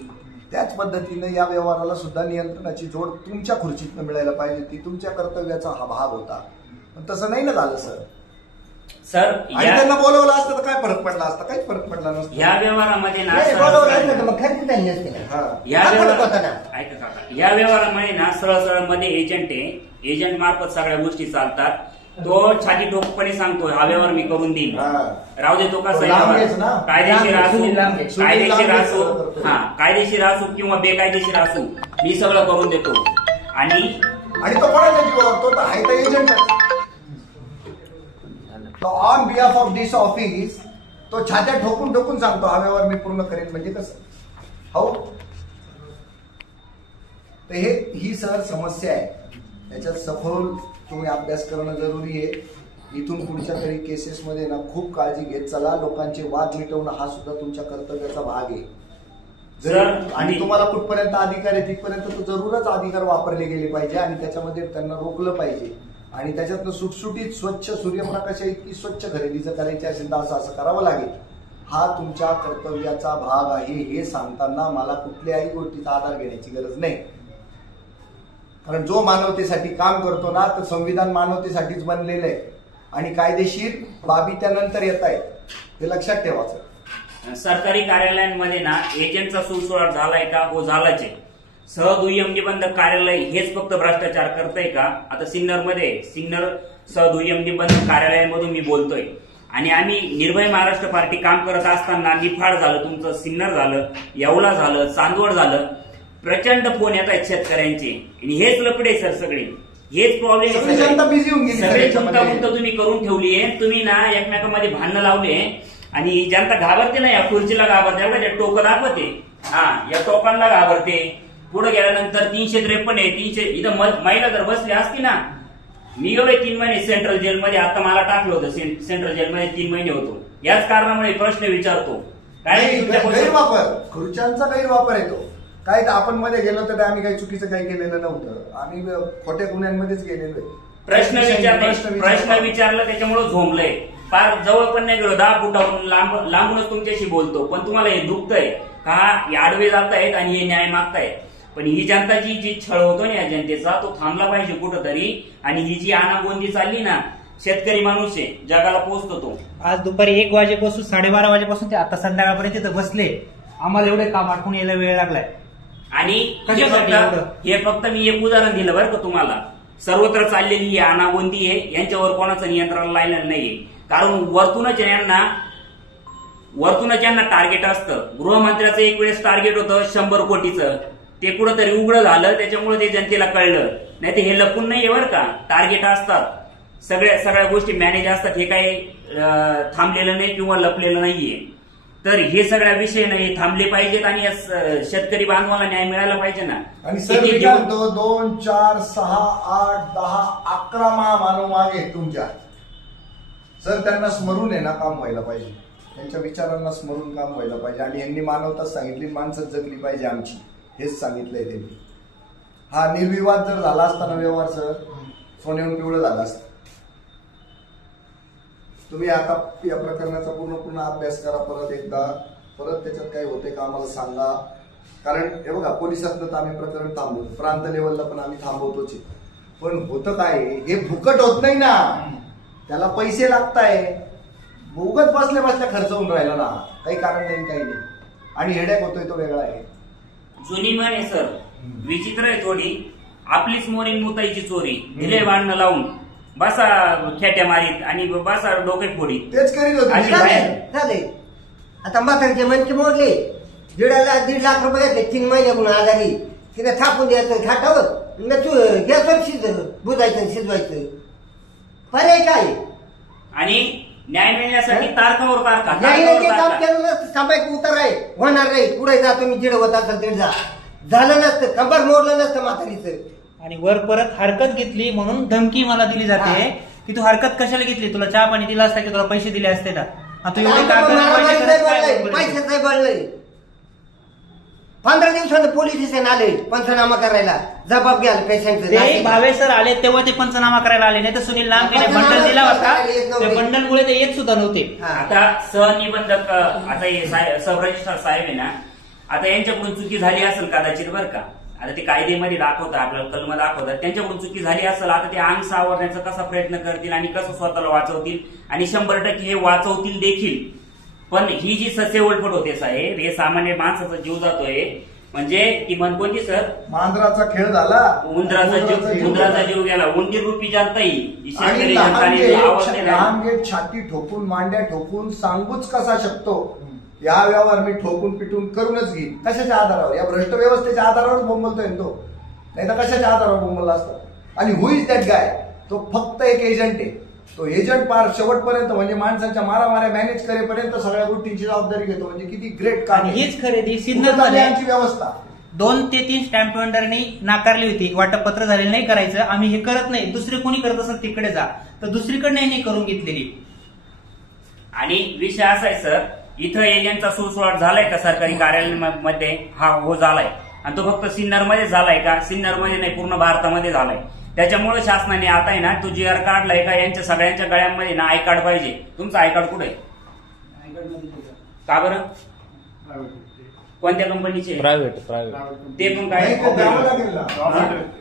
त्याच पद्धतीनं या व्यवहाराला सुद्धा नियंत्रणाची जोड तुमच्या खुर्चीतनं मिळायला पाहिजे. ती तुमच्या कर्तव्याचा हा भाग होता, पण तसं नाही ना झालं सर. आणि त्यांना बोलवलं असतं तर काय फरक पडला असता? काहीच फरक पडला नसता. या व्यवहारामध्ये ना या व्यवहारामध्ये ना सरळ मध्ये एजंट आहे, एजंट मार्फत सगळ्या गोष्टी चालतात. तो छाती ठोकपणे सांगतो हा व्यवहार मी करून देईन, राहू दे तो कसा कायदेशीर असू किंवा बेकायदेशीर असू मी सगळं करून देतो. आणि तो कोणाच्या जीवावर? तो तर आहे तर agent. On behalf of this office तो छात्या ठोकून सांगतो हा व्यवहार मी पूर्ण करेन. म्हणजे कसं हो? तर ही सर समस्या आहे. त्याच्यात सखोल तुम्ही अभ्यास करणं जरुरी आहे. इथून पुढच्या तरी केसेसमध्ये ना खूप काळजी घेत चला. लोकांचे वाद मिटवणं हा सुद्धा तुमच्या कर्तव्याचा भाग आहे. आणि तुम्हाला कुठपर्यंत अधिकार आहे तिथपर्यंत तो जरूरच अधिकार वापरले गेले पाहिजे आणि त्याच्यामध्ये त्यांना रोखलं पाहिजे. आणि त्याच्यातनं सुटसुटीत स्वच्छ सूर्यप्रकाशा इतकी स्वच्छ खरेदी जर करायची असेल तर असं करावं लागेल. हा तुमच्या कर्तव्याचा भाग आहे. हे सांगताना मला कुठल्याही गोष्टीचा आधार घेण्याची गरज नाही. कारण जो मानवतेसाठी काम करतो ना तर संविधान मानवतेसाठीच बनलेलं आहे आणि कायदेशीर बाबी त्यानंतर येत आहेत, हे लक्षात ठेवायचं. सरकारी कार्यालयांमध्ये ना एजंटचा सुळसुळाट झालाय का? हो झालाच आहे. सहदुय्यम निबंधक कार्यालय हेच फक्त भ्रष्टाचार करतंय का? आता सिन्नर सहदुय्यम निबंधक कार्यालयामधून मी बोलतोय आणि आम्ही निर्भय महाराष्ट्र पार्टी काम करत असताना निफाड झालं, तुमचं सिन्नर झालं, येवला झालं, चांदवड झालं, प्रचंड फोन येत आहेत शेतकऱ्यांचे. आणि हेच लपडे सर सगळे, हेच प्रॉब्लेम सगळे गुंतागुंत तुम्ही करून ठेवली आहे. तुम्ही ना एकमेकांमध्ये भांडणं लावले आणि जनता घाबरते ना, या खुर्चीला घाबरते, एवढ्या टोकं दाखवते, या टोकांना घाबरते. पुढे गेल्यानंतर 353 आहे, 300 इथं महिला जर बसली असती ना, मी गेलोय 3 महिने सेंट्रल जेलमध्ये, आता मला टाकलं होतं सेंट्रल जेलमध्ये 3 महिने होतो. याच कारणामुळे प्रश्न विचारतो. काय गैरवापर, खुर्च्यांचा गैरवापर येतो. काय तर आपण मध्ये गेलो तर आम्ही काही चुकीचं काही केलेलं नव्हतं, आम्ही खोट्या गुन्ह्यांमध्येच गेलेलो आहे. प्रश्न विचारला त्याच्यामुळे झोंबलंय. फार जवळ पण नाही गेलो, 10 फुटाहून लांबूनच तुमच्याशी बोलतो. पण तुम्हाला हे दुखतंय का? हे आडवे जातायत आणि हे न्याय मागतायत. पण ही जनताची जी छळ होतो ना या जनतेचा, तो थांबला पाहिजे कुठंतरी. आणि ही जी आनागोंदी चालली ना, शेतकरी माणूस आहे, जगाला पोचतो तो. आज दुपारी 1 वाजेपासून 12:30 वाजेपासून ते आता संध्याकाळपर्यंत तिथं बसले. आम्हाला एवढे काम आटपून यायला वेळ लागलाय. आणि कशासाठी एवढं? हे फक्त मी एक उदाहरण दिलं बरं का तुम्हाला. सर्वत्र चाललेली अनागोंदी आहे, यांच्यावर कोणाचं नियंत्रण लायलेलं नाहीये. कारण वरतूनच यांना टार्गेट असतं. गृहमंत्र्याचं एक वेळेस टार्गेट होतं 100 कोटीचं, ते कुठंतरी उघडं झालं, त्याच्यामुळे ते जनतेला कळलं. नाही ते हे लपून नाहीये बरं का, टार्गेट असतात. सगळ्या गोष्टी मॅनेज असतात. हे काही थांबलेलं नाही किंवा लपलेलं नाहीये. तर हे सगळ्या विषय नाही थांबले पाहिजेत आणि शेतकरी बांधवाला न्याय मिळाला पाहिजे ना. आणि सर मी काय म्हणतो 2, 4, 6, 8, 10, 11 मानव मागे तुमच्या. सर त्यांना स्मरून आहे ना काम व्हायला पाहिजे, त्यांच्या विचारांना स्मरून काम व्हायला पाहिजे. आणि यांनी मानवता सांगितली, माणसं जगली पाहिजे आमची, हेच सांगितलंय त्यांनी. हा निर्विवाद जर झाला असताना व्यवहार सर सोन्याहून पिवळं झाला असतं. तुम्ही आता या प्रकरणाचा पूर्ण अभ्यास करा परत एकदा, परत त्याच्यात काय होते का आम्हाला सांगा. कारण हे बघा पोलिसातनं तर आम्ही प्रकरण थांबवतो, प्रांत लेवलला पण आम्ही थांबवतोच. पण होतं काय, हे फुकट होत नाही ना, त्याला पैसे लागताय. उगत बसल्या खर्च होऊन राहिला ना, काही कारण नाही काही नाही. आणि हेडॅक होतोय तो वेगळा आहे. जुनी म्हण आहे सर, विचित्र आहे थोडी. आपलीच मोरीन मुताईची चोरी, ढिले भांडणं लावून बसा खेट्या मारीत आणि बसा डोके फोडीत. तेच करीत अशी होते. बाहेर झाले आता म्हातारचे मनके मोडले. 1.5 लाख रुपये घेतले 3 महिन्याकडून आजारी. तिने थापून द्यायचं खाटावर, गॅसवर बुजायचं शिजवायचं. पर्याय काय? आणि न्याय मिळण्यासाठी तारखावर तारखा काम केलं नसतं, सामायिक उतार आहे होणार नाही. पुढे जा तुम्ही जिड होत असेल तिड जा. झालं नसतं, कंबर मोडलं नसतं म्हातारीचं. आणि वर परत हरकत घेतली म्हणून धमकी मला दिली जाते की तू हरकत कशाला घेतली, तुला चहा पाणी दिला असता की तुला पैसे दिले असते ना. तू एवढे पैशाचं बळ नाही. 15 दिवसांनी पोलीस स्टेशन आले पंचनामा करायला, जबाब घ्याल पेशंटचं. भावे सर आले तेव्हा ते पंचनामा करायला आले, नाही तर सुनील लांबेने बंडल दिला होता, त्या बंडलमुळे ते येत सुद्धा नव्हते. आता सहनिबंधक आता हे सब रजिस्ट्रार साहेब आहे ना, आता यांच्याकडून चुकी झाली असेल कदाचित बरं का. आता ते कायदेमध्ये दाखवतात, आपल्याला कलम दाखवतात, त्यांच्याकडून चुकी झाली असेल. आता ते अंग सावरण्याचा कसा प्रयत्न करतील आणि कसं स्वतःला वाचवतील, आणि 100% हे वाचवतील देखील. पण ही जी ससेवलफट होते साहेब, हे सामान्य माणसाचा जीव जातोय. म्हणजे ती म्हण कोणती सर, मांजराचा खेळ झाला, उंदराचा जीव गेला. उंदीर रूपी जनता ही शेतकरी लहान गेट छाती ठोकून मांड्या ठोकून सांगूच कसा शकतो. या व्यवहार मी ठोकून पिटून करूनच घेईन. कशाच्या आधारावर? या भ्रष्ट व्यवस्थेच्या आधारावर बोंबलतोय तो, नाही तर कशाच्या आधारावर बोंबलला असतो. आणि हु इज दॅट गाय? तो फक्त एक एजंट आहे. तो एजंट पार शेवटपर्यंत म्हणजे माणसाच्या मारामाऱ्या मॅनेज करेपर्यंत सगळ्या गोष्टींची जबाबदारी घेतो. म्हणजे किती ग्रेट काम. हीच खरेदी सिन्नरमध्ये व्यवस्था 2 ते 3 स्टॅम्प वेंडरनी नाकारली होती. वाटपपत्र झालेलं नाही करायचं, आम्ही हे करत नाही, दुसरे कोणी करत असेल तिकडे जा, तर दुसरीकडे नाही करून घेतलेली. आणि विषय असा आहे सर, इथं एजंटचा सुळसुळाट झालाय का सरकारी कार्यालयामध्ये? हा हो झालाय. आणि तो फक्त सिन्नरमध्ये झालाय का? सिन्नरमध्ये नाही, पूर्ण भारतामध्ये झालाय. त्याच्यामुळे शासनाने आता आहे ना तो GR काढलाय का यांच्या सगळ्यांच्या गळ्यांमध्ये ना आय कार्ड पाहिजे. तुमचं आय कार्ड कुठे आहे? का बरं? कोणत्या कंपनीचे? प्रायव्हेट. ते पण काय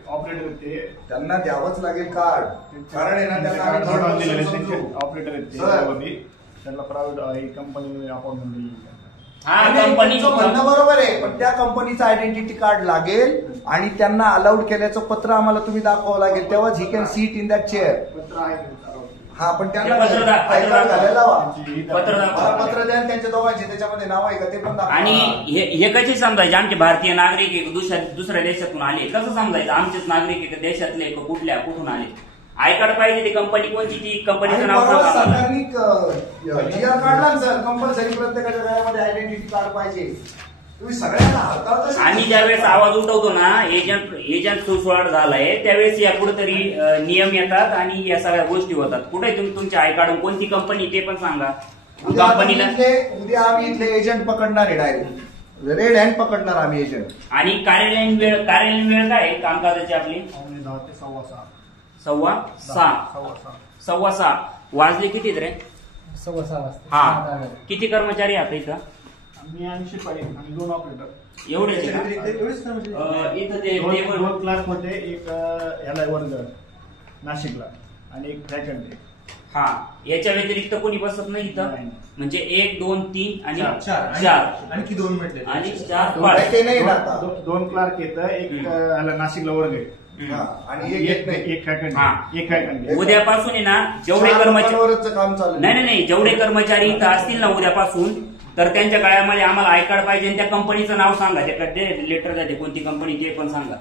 ऑपरेटर ते त्यांना द्यावंच लागेल कार्ड. कारण आहे ना त्यांना ऑपरेटर आहेत त्यांना प्रायव्हेट कंपनीमध्ये अपॉइंटमेंट दिली. हा कंपनीचं म्हणणं बरोबर आहे, पण त्या कंपनीचं आयडेंटिटी कार्ड लागेल आणि त्यांना अलाउड केल्याचं पत्र आम्हाला तुम्ही दाखवावं लागेल. तेव्हाच he can seat in that chair. पत्र आहे. हा पण त्यांना पत्र घालायला लावा. पत्र द्या त्यांच्या दोघांचे, त्याच्यामध्ये नाव आहे का ते पण दाखवा. आणि हे कसे समजायचे आमचे भारतीय नागरिक दुसऱ्या देशातून आले? कसं समजायचं आमचेच नागरिक देशातले कुठून आले? आय कार्ड पाहिजे. ती कंपनी कोणती? ती कंपनीचं नाव सरकारने GR काढला सर, कंपल्सरी प्रत्येकाच्या घरामध्ये आयडेंटिटी कार्ड पाहिजे. तुम्ही सगळ्यांना हाताळत. आम्ही ज्यावेळेस आवाज उठवतो ना एजंट सुळसुळाट झालाय, त्यावेळेस या कुठेतरी नियम येतात आणि या सगळ्या गोष्टी होतात. कुठे तुम्ही तुमचे आय कार्ड, कोणती कंपनी ते पण सांगा. कंपनीला उद्या आम्ही इथले एजंट पकडणार आहे, डायरेक्ट रेड हँड पकडणार आम्ही एजंट. आणि कार्यालयीन वेळ काय आहे कामकाजाची आपली? 10 ते 6:15. 6:15 वाजले किती रे? 6:15 वाजता. हा, किती कर्मचारी आता इथं? मी 80 पाहिजे आणि 2 ऑपरेटर. एवढेच इथं ते 2 क्लार्क होते. एक याला वर्ग नाशिकला आणि एक फॅकल्टी. हा, याच्या व्यतिरिक्त कोणी बसत नाही इथं. म्हणजे 1, 2, 3 आणि 4 आणखी 2 म्हटले आणि 4, नाही, 5. ते नाही ना आता. दोन क्लार्क येतं, एक ह्याला नाशिकला वर्ग हा, आणि एक येत नाही. एक फॅकल्टी हा. एक फॅकल्टी. उद्यापासून आहे ना जेवढे 4 कर्मचारी लोकांवरच काम चालू आहे. नाही जेवढे कर्मचारी इथं असतील ना उद्यापासून, तर त्यांच्या गळ्यामध्ये आम्हाला आय कार्ड पाहिजे आणि त्या कंपनीचं नाव सांगा, ते लेटर जाते कोणती कंपनी ते पण सांगा.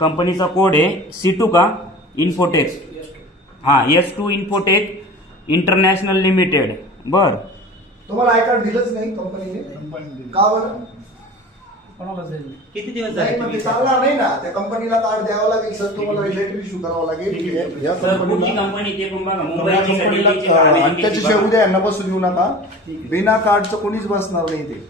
कंपनीचा कोड आहे C2 का इन्फोटेक. हा, S2 इन्फोटेक इंटरनॅशनल लिमिटेड. बर, तुम्हाला आय कार्ड दिलंच नाही कंपनीने, का बरं? किती दिवस नाही, मग ते झाले? चालणार नाही ना. त्या कंपनीला कार्ड द्यावं लागेल सर, तुम्हाला लेटर इश्यू करावं लागेल या सर कुठली कंपनीला. कंपनी ते पण बघा, मुंबईची का दिल्लीची का आणि अमेरिकेची त्याच्याशिवाय बघा. उद्या यांना बसून येऊ नका. बिना कार्डचं कोणीच बसणार नाही ते.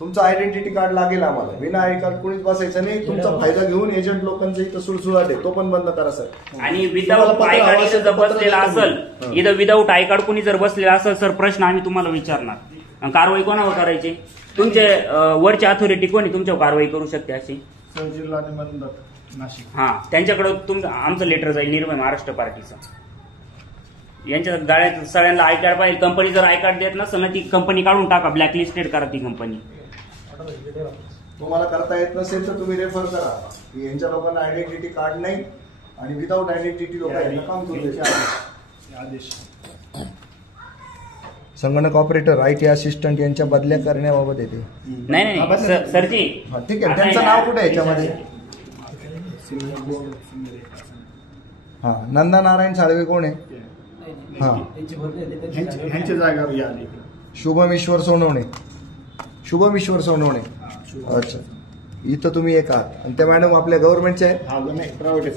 तुमचं आयडेंटिटी कार्ड लागेल आम्हाला. बिना आय कार्ड कोणीच बसायचं नाही. तुमचा फायदा घेऊन एजंट लोकांचा इथं सुळसुळाट आहे, तो पण बंद करा सर. आणि विदाऊट आय कार्ड इथं जर बसलेला असेल, इथं विदाऊट आय कार्ड कोणी जर बसलेला असेल सर, प्रश्न आम्ही तुम्हाला विचारणार. आणि कारवाई कोणावर करायची? तुमचे वरची अथॉरिटी कोणी तुमच्यावर कारवाई करू शकते अशी? सर जिल्हा निबंधक नाशिक. हा, त्यांच्याकडे आमचं लेटर जाईल निर्भय महाराष्ट्र पार्टीचं. यांच्या गाड्यात सगळ्यांना आय कार्ड पाहिजे. कंपनी जर आय कार्ड देत नसेल ना, ती कंपनी काढून टाका, ब्लॅकलिस्टेड करा ती कंपनी. तुम्हाला करता येत नसेल तर तुम्ही रेफर करा की यांच्या लोकांना आयडेंटिटी कार्ड नाही आणि विदाऊट आयडेंटिटी लोक यांना काम करू द्यायचे. आदेश. संगणक ऑपरेटर, IT असिस्टंट यांच्या बदल्या करण्याबाबत येते. नाही सरजी, हा, ठीक आहे. त्यांचं नाव कुठे आहे याच्यामध्ये? हा, नंदा नारायण साळवे कोण आहे? हा, ह्यांच्या जागेवर या आले. शुभम ईश्वर सोनवणे. शुभम ईश्वर सोनवणे. अच्छा, इथं तुम्ही एक आहात आणि त्या मॅडम आपल्या गव्हर्नमेंटच्या आहेत. हा, नाही प्रायव्हेट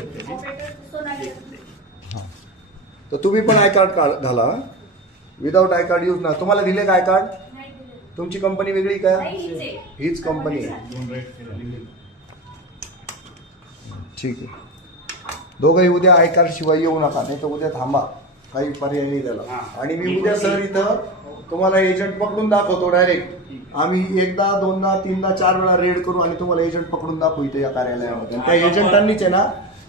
तर तुम्ही पण आय कार्ड घाला. विदाऊट आय कार्ड यूज ना. तुम्हाला दिले का आय कार्ड? तुमची कंपनी वेगळी का? हीच कंपनी आहे. ठीक आहे. दोघंही उद्या आय कार्ड शिवाय येऊ नका, नाही तर उद्या थांबा, काही पर्याय नाही त्याला. आणि मी उद्या सर इथं तुम्हाला एजंट पकडून दाखवतो डायरेक्ट. आम्ही 1दा 2दा 3दा 4 वेळा रेड करू आणि तुम्हाला एजंट पकडून दाखवू इथे या कार्यालयामध्ये. त्या एजंटांनीच आहे ना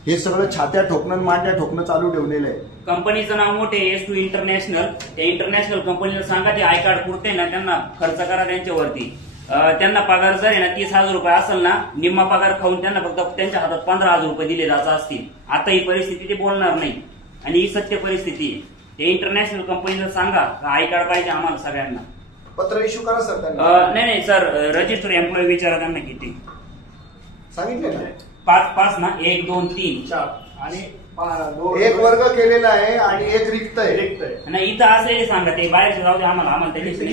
हे सगळं छात्या ठोकणं मांड्या ठोकणं चालू ठेवलेलं आहे. कंपनीचं नाव मोठे S2 इंटरनॅशनल. त्या इंटरनॅशनल कंपनीला सांगा ते आय कार्ड पुरते ना, त्यांना खर्च करा त्यांच्यावरती. त्यांना पगार जर आहे ना 30,000 रुपये असेल ना, निम्मा पगार खाऊन त्यांना फक्त त्यांच्या हातात 15,000 रुपये दिले जात असतील. आता ही परिस्थिती ते बोलणार नाही आणि ही सत्य परिस्थिती आहे. ते इंटरनॅशनल कंपनीला सांगा आय कार्ड पाहिजे आम्हाला सगळ्यांना. पत्र इश्यू करा सर त्यांना. नाही सर, रजिस्टर एम्प्लॉय विचारा त्यांना किती. सांगितले ना 5 ना, 1, 2, 3, 4 आणि एक वर्ग केलेला आहे आणि एक रिक्त आहे. नाही इथं असं सांगा, ते बाहेर जाऊ दे आम्हाला त्याच्याशी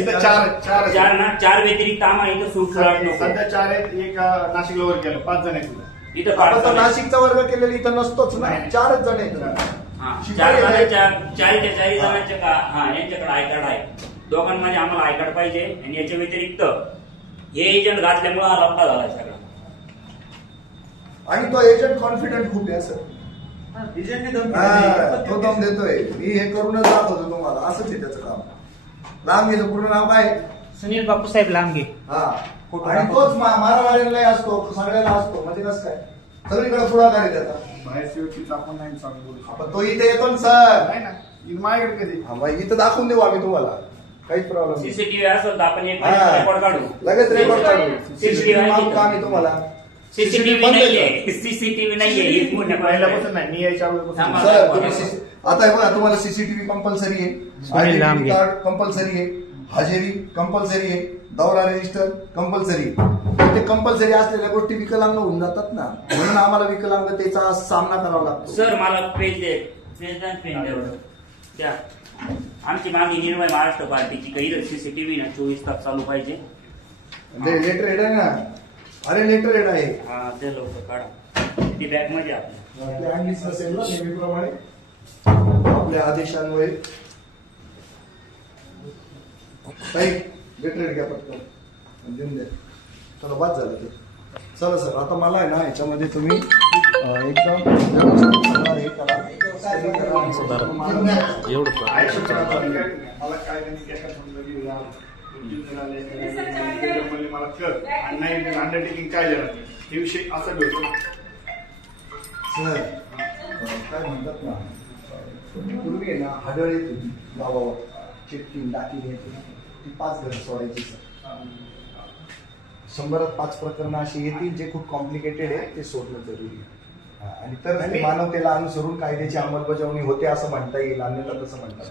इथं चार 4 ना, 4 व्यतिरिक्त आम्हाला इथं सुटसुटाट नको. सध्या 4 आहेत. एक नाशिकला वर केलं, 5 जण आहेत. इथं आपण 5 तर नाशिकचा वर्ग केलेला इथं नसतोच ना. 4च जण आहेत. 4 जणांच्या 4 जणांच्या यांच्याकडे आय कार्ड आहे. दोघांमध्ये आम्हाला आय कार्ड पाहिजे. आणि याच्या व्यतिरिक्त हे एजंट घातल्यामुळे हा लफडा झाला सगळा. आणि तो एजंट कॉन्फिडंट खूप आहे सर. तो दम देतोय, मी हे करूनच दाखवतो तुम्हाला. असंच आहे त्याचं काम. लांबगेचं पूर्ण नाव काय? सुनील बापूसाहेब लांबगे. हा, आणि तोच मारामारीला असतो, सगळ्याला असतो. म्हणजे कसं काय सगळीकडे पुढाकार आहे त्याचा. बाहेर शिवची आपण नाही सांगू बोलू. पण तो इथे येतो ना सर. नाही ना, माझ्याकडे कधी. हा, मग इथं दाखवून देऊ आम्ही तुम्हाला, काहीच प्रॉब्लेम नाही. सीसीटीव्ही असेल तर आपण एक हा. रेकॉर्ड काढू. लगेच रेकॉर्ड काढू. CCTV सीसीटीव्ही मागू का आम्ही तुम्हाला? सीसीटीव्ही नाहीये, सीसीटीव्ही नाहीये. ही मोठ्या पहिल्यापासून नाही, मी यायच्या अगोदर थांबा. सर तुम्ही आता हे बघा, तुम्हाला सीसीटीव्ही कंपल्सरी आहे, आयडेंटिटी कार्ड कंपल्सरी आहे, हजेरी कंपल्सरी आहे, दौरा रजिस्टर कंपल्सरी. ते कंपल्सरी असलेल्या गोष्टी विकलांग होऊन जातात ना, म्हणून आम्हाला विकलांगतेचा सामना करावा लागतो. सर मला पेज द्या. आमची मागणी निर्भय महाराष्ट्र पार्टीची काही सीसीटीव्ही ना 24 तास चालू पाहिजे. लेटर हेड आहे ना. अरे लेटर हेड आहे. हा, ते लवकर काढा. ती बॅग मध्ये आपल्या ते आणलीच नसेल ना नेहमीप्रमाणे आपल्या आदेशांमुळे. काही लेटर हेड घ्या पटकन देऊन द्या. चला बाद झालं ते. चला सर, आता मला आहे ना याच्यामध्ये तुम्ही एकदम हे करा. मला काय मला कळ आणि नाही अंडरटेकिंग काय झालं हे विषय असा भेटतो. सर काय म्हणतात ना, पूर्वी आहे ना हाडळ येत होती गावावर, चिटकी डाकी येत होती, ती 5 घर सोडायची सर. 100त 5 प्रकरणं अशी येतील जे खूप कॉम्प्लिकेटेड आहे, ते सोडणं जरुरी आहे. आणि तर मानवतेला अनुसरून कायद्याची अंमलबजावणी होते असं म्हणता येईल, अन्यथा तसं म्हणतात.